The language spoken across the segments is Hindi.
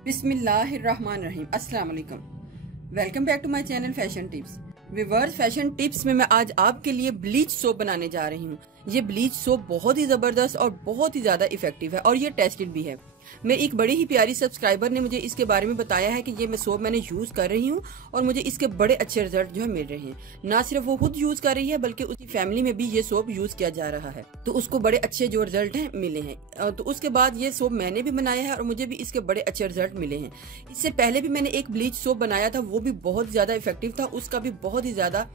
बिस्मिल्लाहिर्रहमानिर्रहीम। अस्सलाम वालेकुम। Welcome back to my channel fashion tips. Viewers, fashion tips में मैं आज आपके लिए ब्लीच सोप बनाने जा रही हूँ। ये ब्लीच सोप बहुत ही जबरदस्त और बहुत ही ज्यादा इफेक्टिव है और ये टेस्टेड भी है। मेरी एक बड़ी ही प्यारी सब्सक्राइबर ने मुझे इसके बारे में बताया है कि ये मैं सोप मैंने यूज कर रही हूँ और मुझे इसके बड़े अच्छे रिजल्ट जो है मिल रहे हैं। ना सिर्फ वो खुद यूज कर रही है बल्कि उसकी फैमिली में भी ये सोप यूज किया जा रहा है, तो उसको बड़े अच्छे जो रिजल्ट हैं मिले हैं। तो उसके बाद ये सोप मैंने भी बनाया है और मुझे भी इसके बड़े अच्छे रिजल्ट मिले हैं। इससे पहले भी मैंने एक ब्लीच सोप बनाया था, वो भी बहुत ज्यादा इफेक्टिव था, उसका भी बहुत ही ज्यादा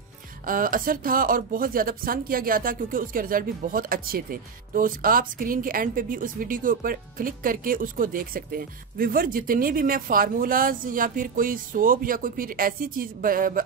असर था और बहुत ज्यादा पसंद किया गया था क्योंकि उसके रिजल्ट भी बहुत अच्छे थे। तो आप स्क्रीन के एंड पे भी उस वीडियो के ऊपर क्लिक करके उसको देख सकते हैं। व्यूअर, जितने भी मैं फार्मूलाज या फिर कोई सोप या कोई फिर ऐसी चीज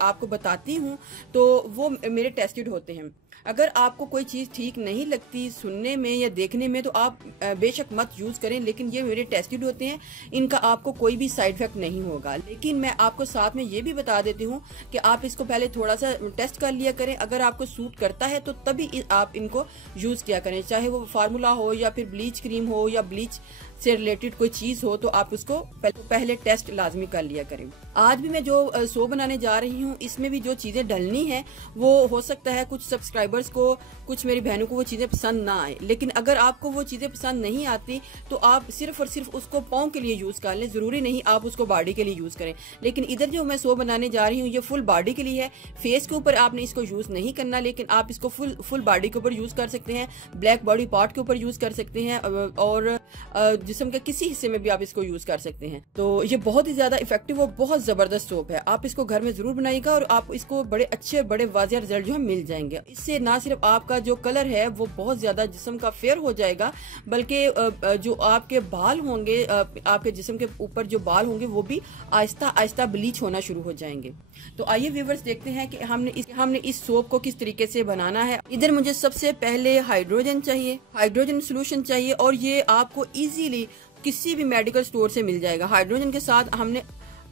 आपको बताती हूँ तो वो मेरे टेस्टेड होते हैं। अगर आपको कोई चीज ठीक नहीं लगती सुनने में या देखने में तो आप बेशक मत यूज करें, लेकिन ये मेरे टेस्टेड होते हैं, इनका आपको कोई भी साइड इफेक्ट नहीं होगा। लेकिन मैं आपको साथ में ये भी बता देती हूँ कि आप इसको पहले थोड़ा सा टेस्ट कर लिया करें। अगर आपको सूट करता है तो तभी आप इनको यूज किया करें, चाहे वो फार्मूला हो या फिर ब्लीच क्रीम हो या ब्लीच से रिलेटेड कोई चीज हो, तो आप उसको पहले टेस्ट लाजमी कर लिया करें। आज भी मैं जो सोप बनाने जा रही हूँ इसमें भी जो चीजें डलनी है वो हो सकता है कुछ सब्सक्राइबर्स को, कुछ मेरी बहनों को वो चीजें पसंद ना आए, लेकिन अगर आपको वो चीजें पसंद नहीं आती तो आप सिर्फ और सिर्फ उसको पाँव के लिए यूज कर लें। जरूरी नहीं आप उसको बॉडी के लिए यूज करें। लेकिन इधर जो मैं सोप बनाने जा रही हूँ ये फुल बॉडी के लिए है। फेस के ऊपर आपने इसको यूज नहीं करना, लेकिन आप इसको फुल बॉडी के ऊपर यूज कर सकते हैं, ब्लैक बॉडी पार्ट के ऊपर यूज कर सकते हैं और जिस्म के किसी हिस्से में भी आप इसको यूज कर सकते हैं। तो ये बहुत ही ज्यादा इफेक्टिव और बहुत जबरदस्त सोप है। आप इसको घर में जरूर बनाइएगा और आप इसको बड़े अच्छे और बड़े वाजिया रिजल्ट जो है मिल जाएंगे। इससे ना सिर्फ आपका जो कलर है वो बहुत ज्यादा जिस्म का फेयर हो जाएगा, बल्कि जो आपके बाल होंगे, आपके जिस्म के ऊपर जो बाल होंगे वो भी आहिस्ता आहिस्ता ब्लीच होना शुरू हो जाएंगे। तो आइए व्यूअर्स देखते हैं कि हमने इस सोप को किस तरीके से बनाना है। इधर मुझे सबसे पहले हाइड्रोजन चाहिए, हाइड्रोजन सोल्यूशन चाहिए और ये आपको इजीली किसी भी मेडिकल स्टोर से मिल जाएगा। हाइड्रोजन के साथ हमने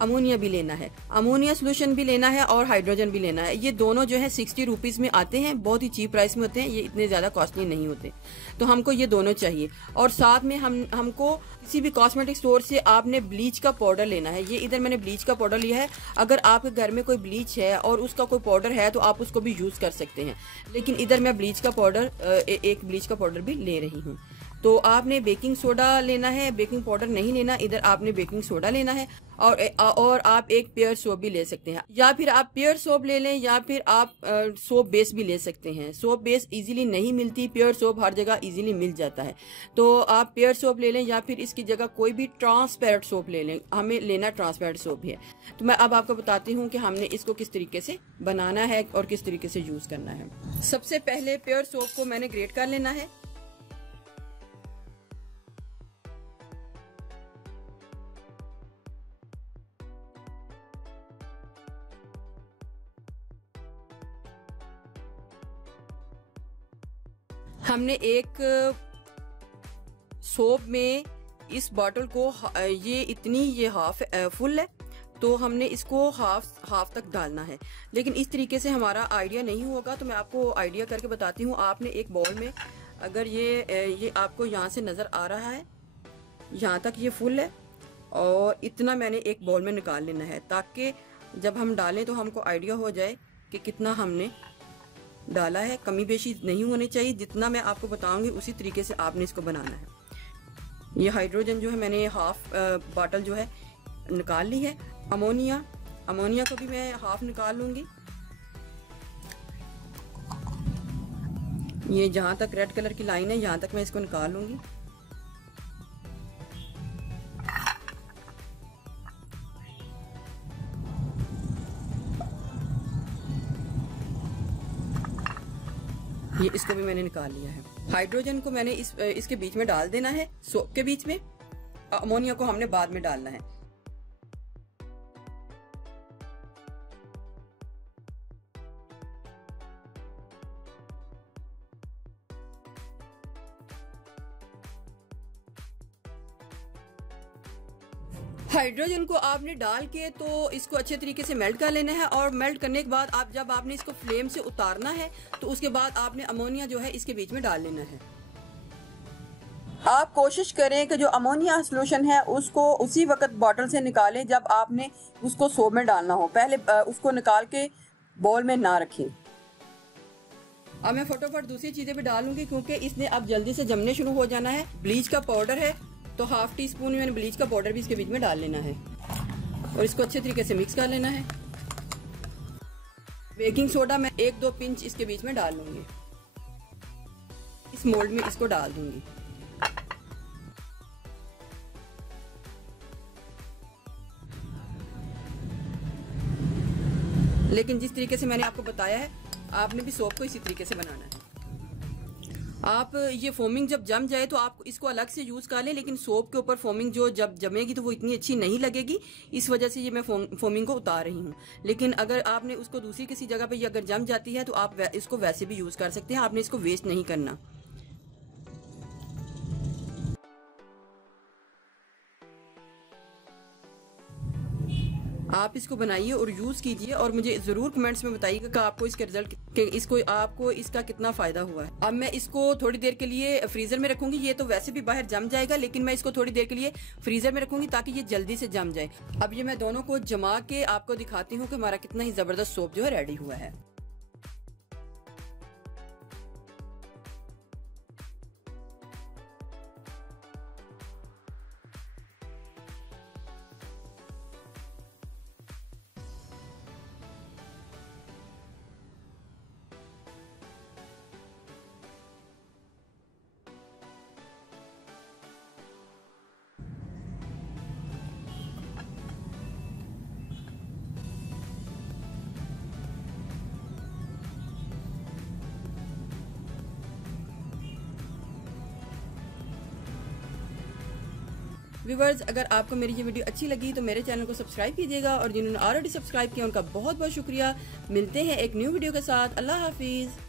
अमोनिया भी लेना है, अमोनिया सोल्यूशन भी लेना है और हाइड्रोजन भी लेना है। ये दोनों जो है 60 रुपीज में आते हैं, बहुत ही चीप प्राइस में होते हैं, ये इतने ज्यादा कॉस्टली नहीं होते। तो हमको ये दोनों चाहिए और साथ में हमको किसी भी कॉस्मेटिक स्टोर से आपने ब्लीच का पाउडर लेना है। ये इधर मैंने ब्लीच का पाउडर लिया है। अगर आपके घर में कोई ब्लीच है और उसका कोई पाउडर है तो आप उसको भी यूज कर सकते हैं, लेकिन इधर मैं ब्लीच का पाउडर एक ब्लीच का पाउडर भी ले रही हूँ। तो आपने बेकिंग सोडा लेना है, बेकिंग पाउडर नहीं लेना, इधर आपने बेकिंग सोडा लेना है और आप एक पेयर सोप भी ले सकते हैं, या फिर आप पेयर सोप ले लें या फिर आप सोप बेस भी ले सकते हैं। सोप बेस इजीली नहीं मिलती, पेयर सोप हर जगह इजीली मिल जाता है, तो आप पेयर सोप ले लें या फिर इसकी जगह कोई भी ट्रांसपेरेंट सोप ले लें। हमें लेना ट्रांसपेरेंट सोप है। तो मैं अब आपको बताती हूँ कि हमने इसको किस तरीके से बनाना है और किस तरीके से यूज करना है। सबसे पहले पेयर सोप को मैंने ग्रेट कर लेना है। हमने एक सोप में इस बॉटल को ये हाफ फुल है, तो हमने इसको हाफ तक डालना है। लेकिन इस तरीके से हमारा आइडिया नहीं होगा, तो मैं आपको आइडिया करके बताती हूँ। आपने एक बाउल में, अगर ये आपको यहाँ से नज़र आ रहा है, यहाँ तक ये फुल है और इतना मैंने एक बाउल में निकाल लेना है, ताकि जब हम डालें तो हमको आइडिया हो जाए कि कितना हमने डाला है। कमी बेशी नहीं होनी चाहिए, जितना मैं आपको बताऊंगी उसी तरीके से आपने इसको बनाना है। ये हाइड्रोजन जो है मैंने हाफ बॉटल जो है निकाल ली है। अमोनिया को भी मैं हाफ निकाल लूंगी। ये जहां तक रेड कलर की लाइन है यहाँ तक मैं इसको निकाल लूंगी। ये इसको भी मैंने निकाल लिया है। हाइड्रोजन को मैंने इसके बीच में डाल देना है, सोप के बीच में। अमोनिया को हमने बाद में डालना है। हाइड्रोजन को आपने डाल के तो इसको अच्छे तरीके से मेल्ट कर लेना है और मेल्ट करने के बाद जब आपने इसको फ्लेम से उतारना है तो उसके बाद आपने अमोनिया जो है इसके बीच में डाल लेना है। आप कोशिश करें कि जो अमोनिया सोल्यूशन है उसको उसी वक्त बॉटल से निकालें जब आपने उसको सोप में डालना हो, पहले उसको निकाल के बॉल में ना रखें। अब मैं फटाफट दूसरी चीजें भी डालूंगी क्योंकि इसने अब जल्दी से जमने शुरू हो जाना है। ब्लीच का पाउडर है तो हाफ टी स्पून मैंने ब्लीच का पाउडर भी इसके बीच में डाल लेना है और इसको अच्छे तरीके से मिक्स कर लेना है। बेकिंग सोडा मैं 1-2 पिंच इसके बीच में डाल लूंगी। इस मोल्ड में इसको डाल दूंगी। लेकिन जिस तरीके से मैंने आपको बताया है आपने भी सोप को इसी तरीके से बनाना है। आप ये फोमिंग जब जम जाए तो आप इसको अलग से यूज कर लें, लेकिन सोप के ऊपर फोमिंग जो जब जमेगी तो वो इतनी अच्छी नहीं लगेगी, इस वजह से ये मैं फोमिंग को उतार रही हूँ। लेकिन अगर आपने उसको दूसरी किसी जगह पे ये अगर जम जाती है तो आप इसको वैसे भी यूज कर सकते हैं, आपने इसको वेस्ट नहीं करना। आप इसको बनाइए और यूज कीजिए और मुझे जरूर कमेंट्स में बताइएगा कि आपको इसके रिजल्ट आपको इसका कितना फायदा हुआ है। अब मैं इसको थोड़ी देर के लिए फ्रीजर में रखूंगी। ये तो वैसे भी बाहर जम जाएगा, लेकिन मैं इसको थोड़ी देर के लिए फ्रीजर में रखूंगी ताकि ये जल्दी से जम जाए। अब ये मैं दोनों को जमा के आपको दिखाती हूँ कि हमारा कितना ही जबरदस्त सोप जो है रेडी हुआ है। व्यूवर्स, अगर आपको मेरी ये वीडियो अच्छी लगी तो मेरे चैनल को सब्सक्राइब कीजिएगा और जिन्होंने ऑलरेडी सब्सक्राइब किया उनका बहुत बहुत शुक्रिया। मिलते हैं एक न्यू वीडियो के साथ। अल्लाह हाफिज।